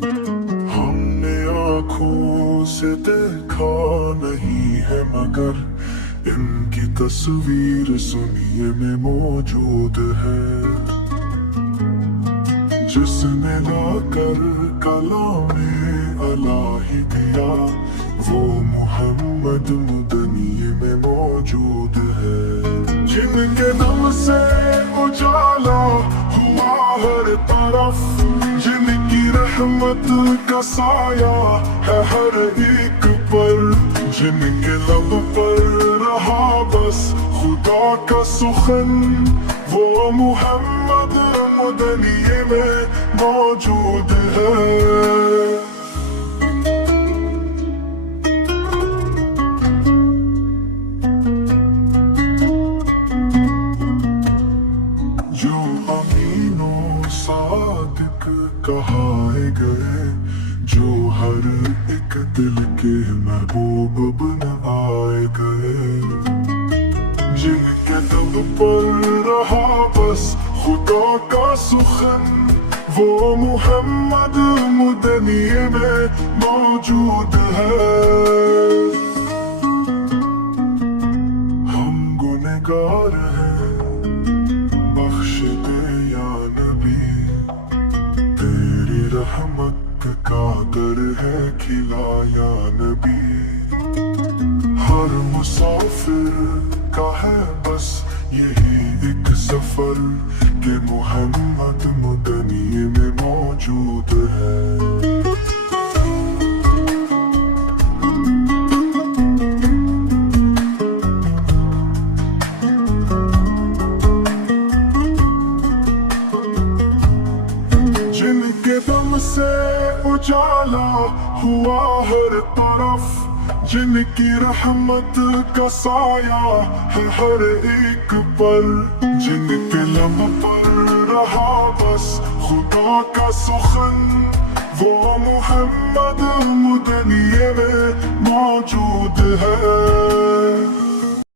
हमने आँखों से देखा नहीं है मगर इनकी तस्वीर सुनिए में मौजूद है। जिसने लाकर कलामे अलाही दिया वो मोहम्मद मदनी में मौजूद है। जिनके नाम से उजाला हुआ हर तरफ, जिनकी रहमत का साया है हर एक पर, जिनके लब पर रहा बस खुदा का सुखन वो मोहम्मद मदनी में मौजूद है। जो अमीनों सादिक कहाए गए, जो हर एक दिल के महबूब बन आए गए, जिनके दम पर रहा बस खुदा का सुखन वो मोहम्मद मदनी में मौजूद है। हम गुनहगार हैं, बख्श दे या नबी, तेरी रहमत का दर है खिला या नबी। हर मुसाफिर का है बस यही एक सफर के मोहम्मद मदनी में मौजूद है। जिनके दम से उजाला हुआ हर तरफ, जिनकी रहमत का साया है हर एक पर, जिनके लब पर रहा बस खुदा का सुखन वो मोहम्मद मदनी में मौजूद है।